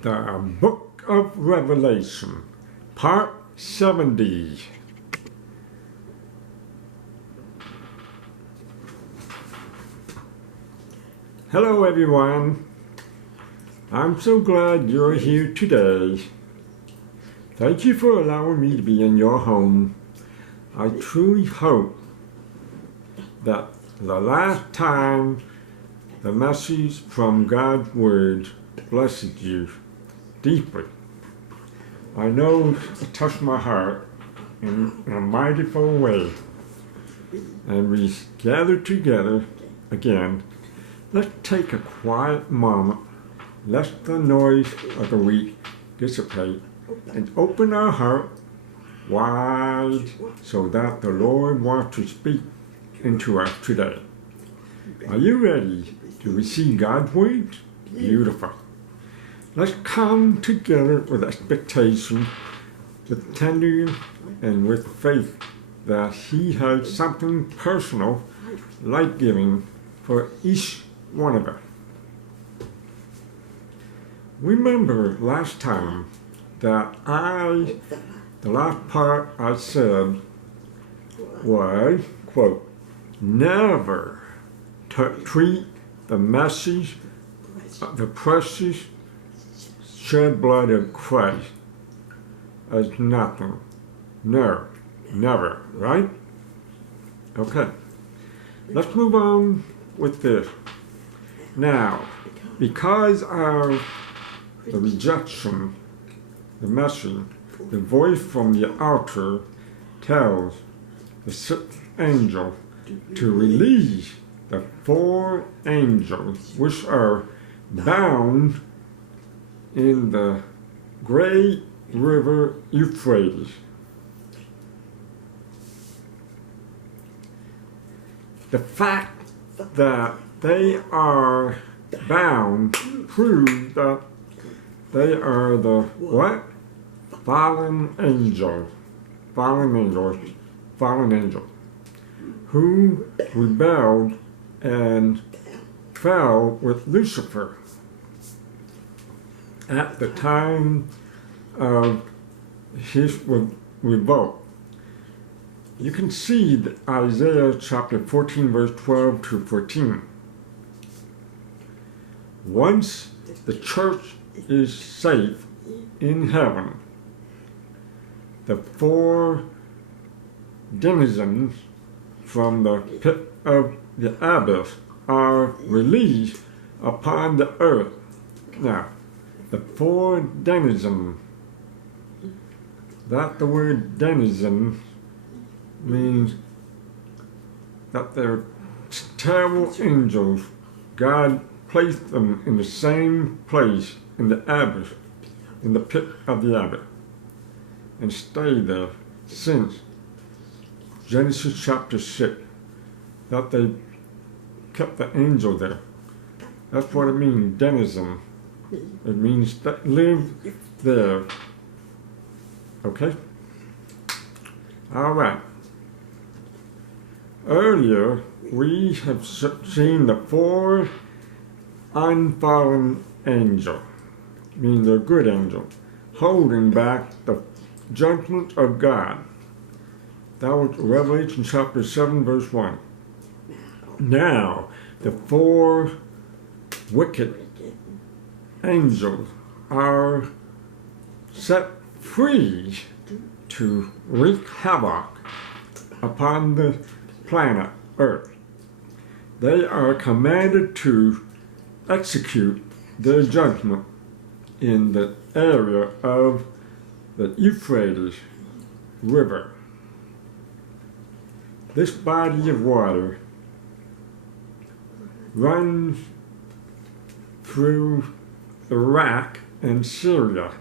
The Book of Revelation, Part 70. Hello everyone. I'm so glad you're here today. Thank you for allowing me to be in your home. I truly hope that the last time the message from God's Word blessed you deeply. I know it touched my heart in a mighty full way. And we gather together again. Let's take a quiet moment. Let the noise of the week dissipate and open our heart wide so that the Lord wants to speak into us today. Are you ready to receive God's Word? Beautiful. Let's come together with expectation, with tender and with faith that He has something personal, life-giving for each one of us. Remember last time that the last part I said was, quote, never treat the message of the precious shed blood of Christ as nothing. No, never, right? Okay, let's move on with this. Now, because of the rejection, the message, the voice from the altar tells the sixth angel to release the four angels which are bound in the great river Euphrates. The fact that they are bound proves that they are the what? Fallen angels, who rebelled and fell with Lucifer at the time of his revolt. You can see that Isaiah chapter 14 verse 12 to 14. Once the church is safe in heaven, the four denizens from the pit of the abyss are released upon the earth. Now, the four denizens, that the word denizen means that they're terrible angels. God placed them in the same place in the abyss, in the pit of the abyss, and stayed there since Genesis chapter 6, that they kept the angel there. That's what it means, denizen. It means that live there. Okay? All right. Earlier, we have seen the four unfallen angels, meaning the good angel, holding back the judgment of God. That was Revelation chapter 7, verse 1. Now, the four wicked angels are set free to wreak havoc upon the planet Earth. They are commanded to execute their judgment in the area of the Euphrates River. This body of water runs through Iraq and Syria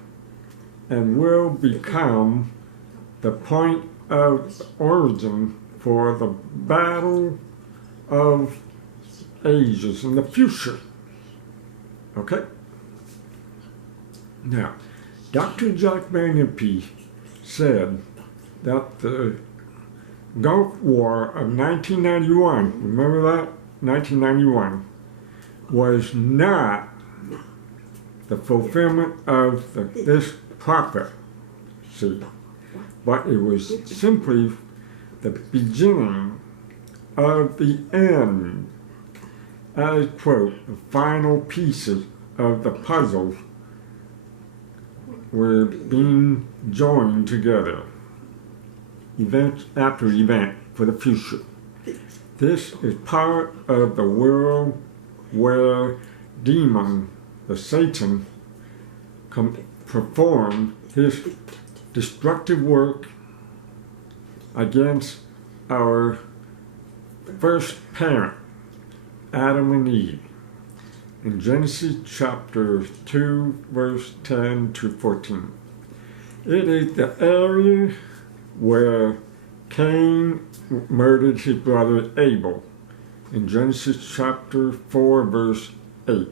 and will become the point of origin for the battle of ages in the future. Okay? Now, Dr. Jack Van said that the Gulf War of 1991, remember that? 1991, was not the fulfillment of this prophecy, but it was simply the beginning of the end, as, quote, the final pieces of the puzzle were being joined together, event after event for the future. This is part of the world where demon, the Satan, performed his destructive work against our first parent, Adam and Eve, in Genesis chapter 2, verse 10 to 14. It is the area where Cain murdered his brother Abel, in Genesis chapter 4, verse 8,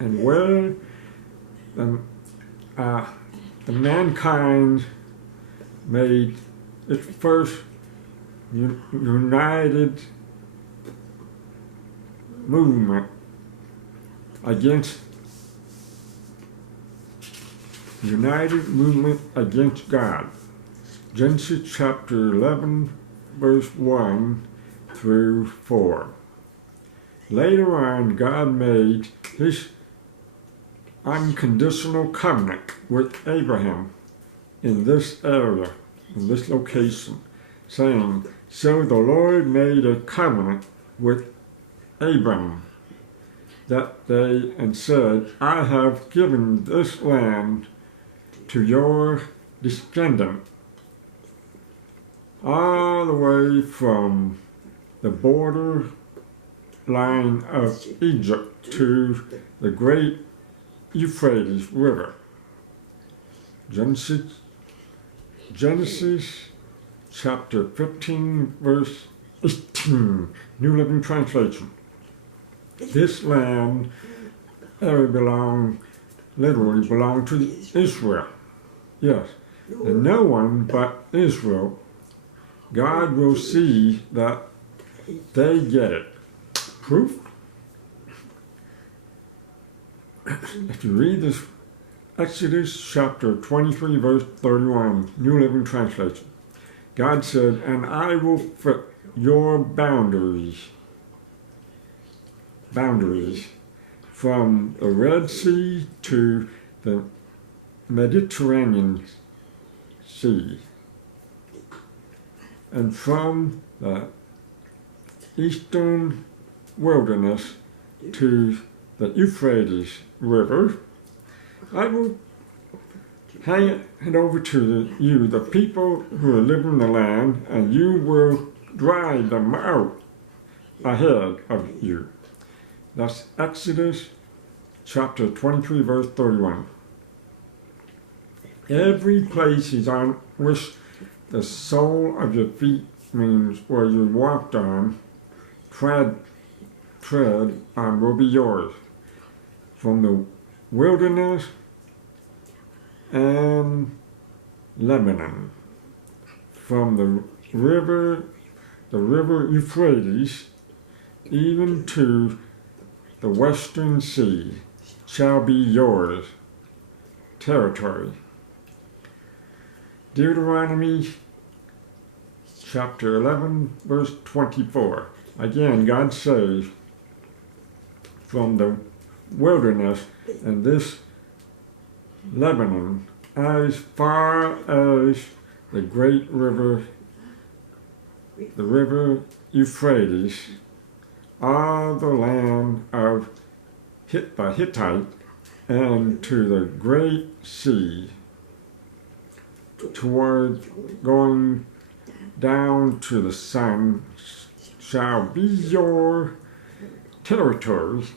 and where the mankind made its first united movement against God. Genesis chapter 11, verse 1 through 4. Later on, God made his unconditional covenant with Abraham in this area, in this location, saying, "So the Lord made a covenant with Abram that day and said, I have given this land to your descendant, all the way from the border line of Egypt to the great Euphrates River." Genesis chapter 15, verse 18, New Living Translation. This land literally belonged to Israel. Yes, and no one but Israel. God will see that they get it. Proof? If you read this, Exodus chapter 23, verse 31, New Living Translation, God said, "And I will fit your boundaries from the Red Sea to the Mediterranean Sea, and from the eastern wilderness to the Euphrates River. I will hand over to you the people who are living in the land, and you will drive them out ahead of you." That's Exodus chapter 23, verse 31. Every place is on which the sole of your feet, means where you walked on, tread on, will be yours. From the wilderness and Lebanon, from the river Euphrates, even to the western sea, shall be yours territory. Deuteronomy chapter 11, verse 24. Again, God says, from the wilderness and this Lebanon, as far as the great river, the river Euphrates, all the land of the Hittite, and to the great sea, toward going down to the sun, shall be your territories.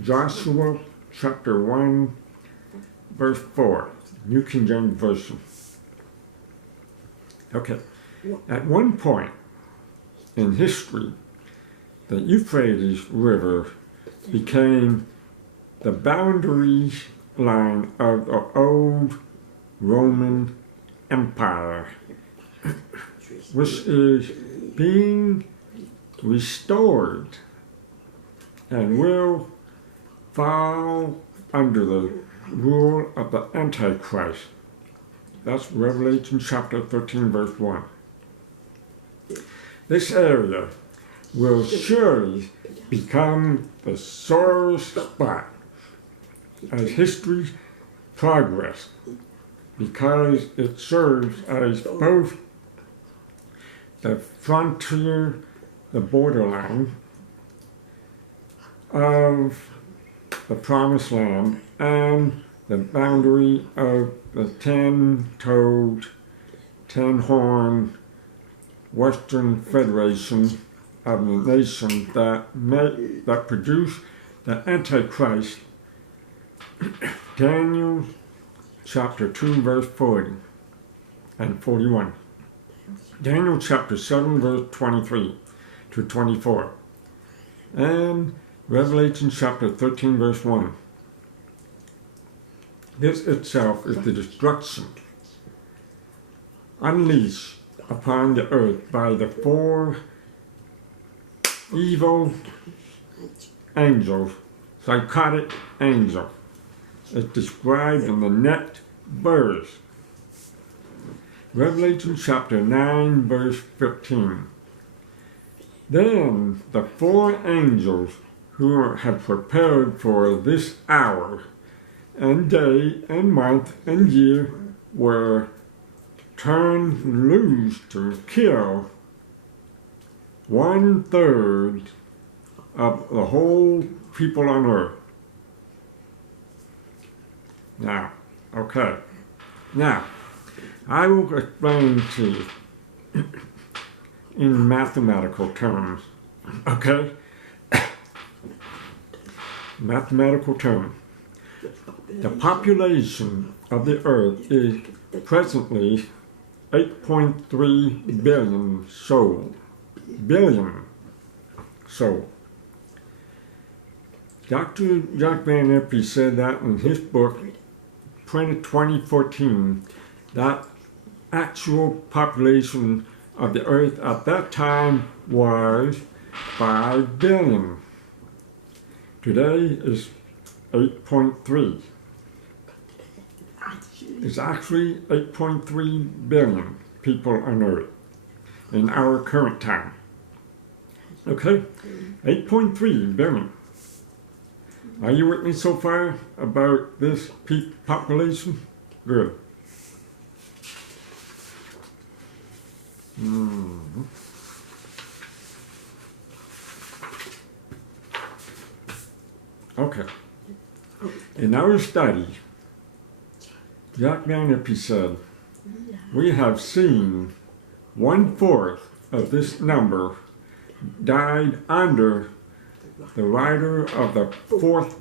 Joshua chapter 1, verse 4, New King James Version. Okay, at one point in history, the Euphrates River became the boundary line of the old Roman Empire, which is being restored and will fall under the rule of the Antichrist. That's Revelation chapter 13, verse 1. This area will surely become the sore spot as history progresses, because it serves as both the frontier, the borderline of the Promised Land, and the boundary of the 10-toed, 10-horned Western Federation of the nations that produce the Antichrist. Daniel chapter 2, verse 40 and 41. Daniel chapter 7, verse 23 to 24. And Revelation chapter 13, verse 1. This itself is the destruction unleashed upon the earth by the 4 evil angels, psychotic angels. It's described in the next verse. Revelation chapter 9, verse 15. Then the 4 angels who have prepared for this hour and day and month and year were turned loose to kill 1/3 of the whole people on earth. Now, okay. Now, I will explain to you in mathematical terms, okay? Mathematical terms. The population of the earth is presently 8.3 billion souls. Dr. Jack Van Impe said that in his book, 2014, that actual population of the earth at that time was 5 billion. Today is 8.3. It's actually 8.3 billion people on earth in our current time. Okay? 8.3 billion. Are you with me so far about this population? Good. Okay. In our study, Jack Van Impe said, we have seen 1/4 of this number died under the rider of the fourth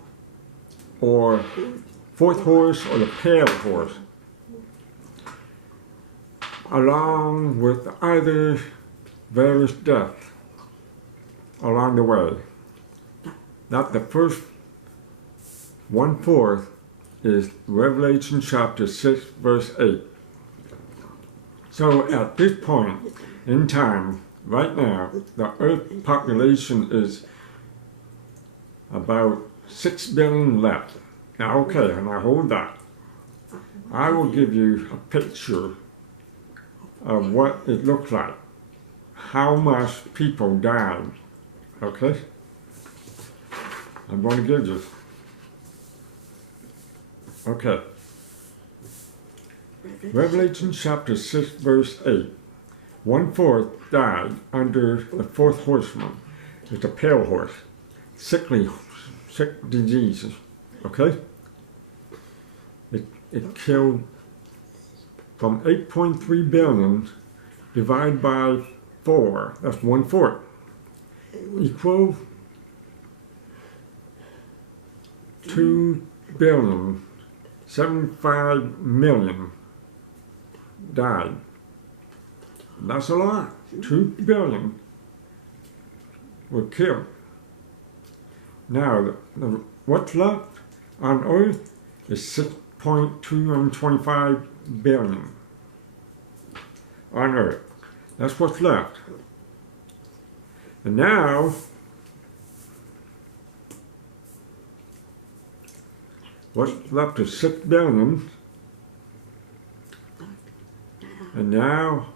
horse or the pale horse, along with other various deaths along the way. Not the first 1/4 is Revelation chapter 6, verse 8. So at this point in time, right now, the earth population is about 6 billion left. Now, okay, and I hold that. I will give you a picture of what it looks like, how much people died, okay? I'm going to give you. Okay. Revelation chapter 6, verse 8. 1/4 died under the fourth horseman. It's a pale horse. Sick diseases. Okay? It killed from 8.3 billion divided by 4. That's 1/4. Equal 2,075 million died. That's a lot. 2 billion were killed. Now, what's left on Earth is 6.225 billion on Earth. That's what's left. And now, What's left is 6 billion. And now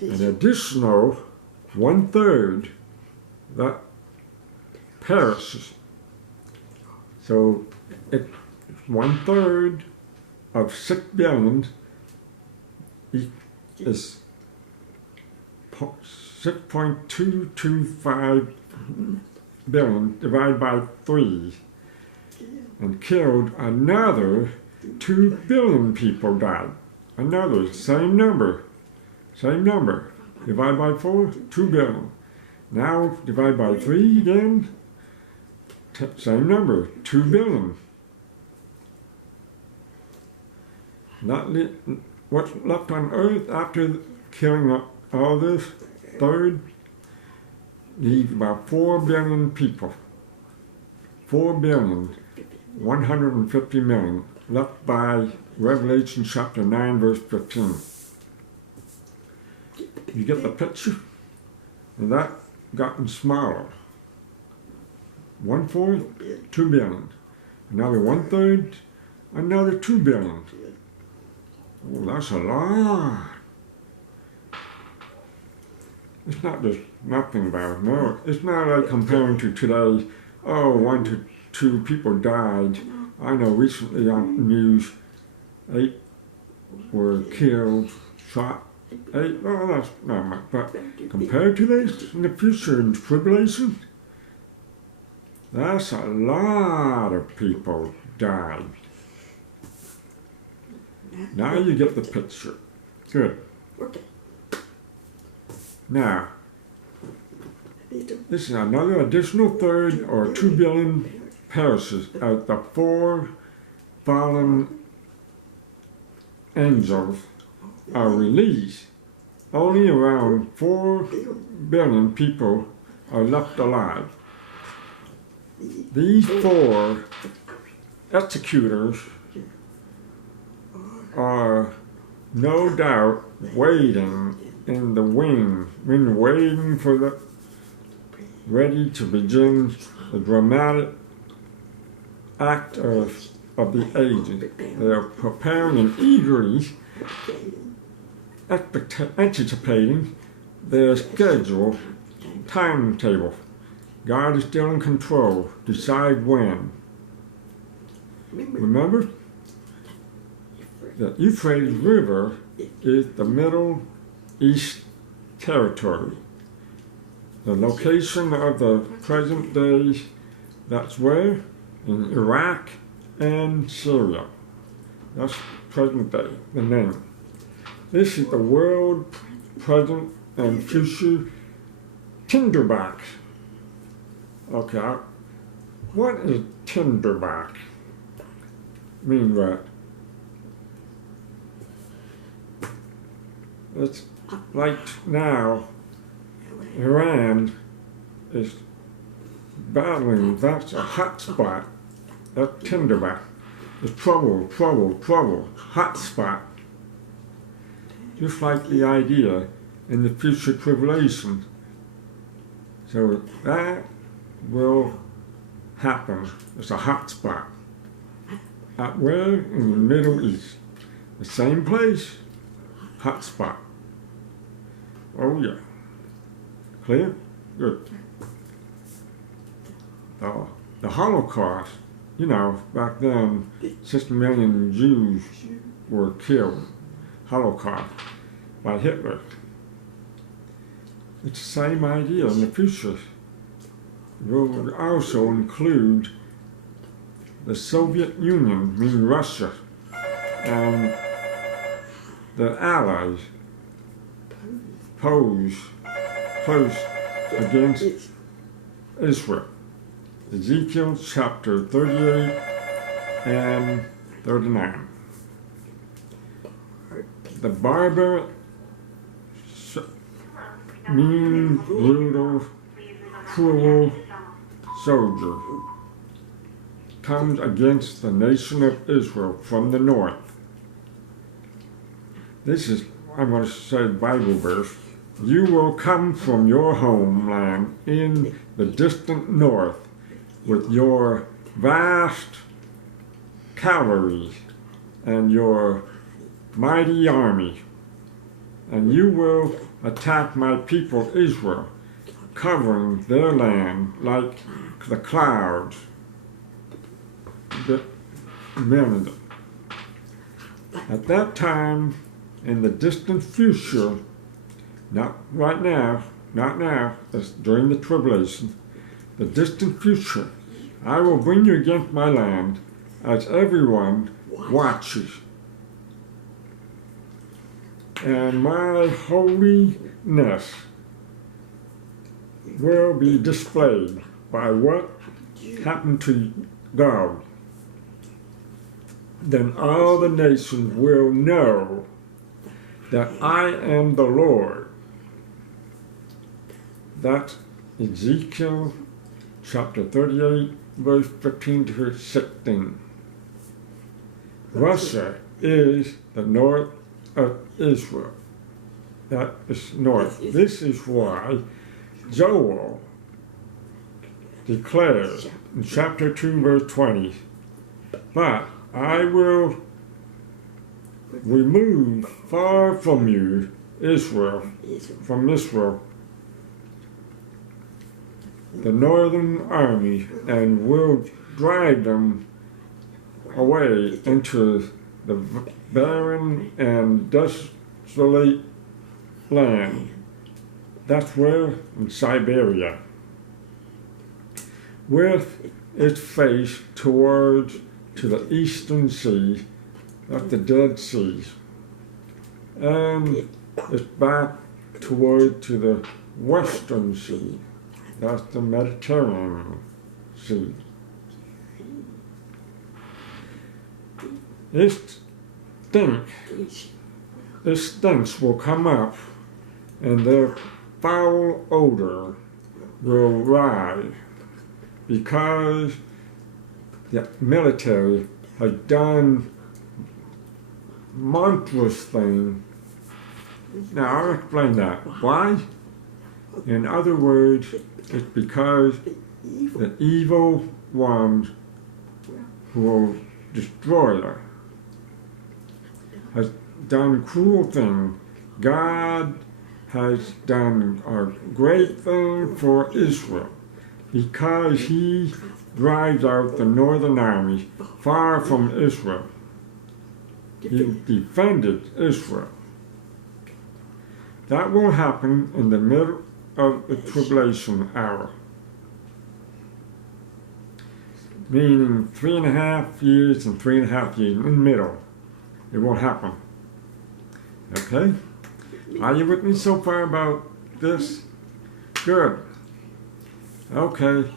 an additional 1/3 that perishes. So it's 1/3 of 6 billion is 6.225 billion divided by 3, and killed another 2 billion people died. Another same number, divided by 4, 2 billion. Now divide by 3 again, same number, 2 billion. What's left on Earth after killing all this third leaves about 4 billion people. 4,150 million left by Revelation chapter 9 verse 15. You get the picture? And that gotten smaller. 1/4, 2 billion. Another 1/3, another 2 billion. Oh, that's a lot. It's not just nothing about it. No, it's not like comparing to today. Oh, 1 to 2 people died. I know recently on the news, 8 were killed, shot. 8, well, that's not much. But compared to this in the future in tribulation, that's a lot of people died. Now you get the picture. Good. Now, this is another additional 1/3 or 2 billion perishes out the 4 fallen angels are released. Only around 4 billion people are left alive. These 4 executors are no doubt waiting in the wing, waiting for the ready to begin the dramatic act of the ages. They are preparing and eagerly anticipating their schedule, timetable. God is still in control. Decide when. Remember, the Euphrates River is the Middle East territory. The location of the present day, that's where? In Iraq and Syria. That's present day, the name. This is the world, present, and future tinderbox. Okay, what is tinderbox? Mean what? It's like now, Iran is battling, that's a hot spot. That tinderbox. It's trouble, hot spot. Just like the idea in the future tribulation. So that will happen. It's a hot spot. Out where? In the Middle East. The same place, hot spot. Oh yeah. Clear? Good. The Holocaust, you know, back then, 60 million Jews were killed. Holocaust by Hitler. It's the same idea in the future. It will also include the Soviet Union, meaning Russia, and the Allies posed against Israel. Ezekiel chapter 38 and 39. The barbar, mean, brutal, cruel soldier comes against the nation of Israel from the north. This is, I'm going to say, Bible verse. You will come from your homeland in the distant north with your vast cavalry and your mighty army, and you will attack my people Israel, covering their land like the clouds. At that time, in the distant future, not right now, not now, that's during the tribulation, the distant future, I will bring you against my land as everyone watches. And my holiness will be displayed by what happened to God. Then all the nations will know that I am the Lord. That's Ezekiel chapter 38, verse 15 to 16. Russia is the north of Israel. That is north. This is why Joel declares in chapter 2, verse 20, but I will remove far from you Israel, from Israel, the northern army, and will drive them away into the barren and desolate land. That's where? In Siberia. With its face towards to the eastern sea, that's the Dead Sea, and it's back toward to the western sea, that's the Mediterranean Sea. This stench will come up, and their foul odor will rise, because the military has done monstrous things. Now I'll explain that. Why? In other words, it's because the evil ones who will destroy her has done cruel things. God has done a great thing for Israel because he drives out the northern army far from Israel. He defended Israel. That will happen in the middle of the tribulation hour, meaning 3.5 years and 3.5 years in the middle. It won't happen. Okay? Are you with me so far about this? Good. Okay.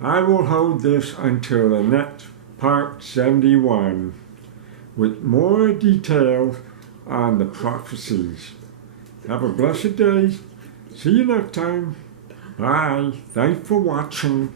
I will hold this until the next part 71 with more details on the prophecies. Have a blessed day. See you next time. Bye. Thanks for watching.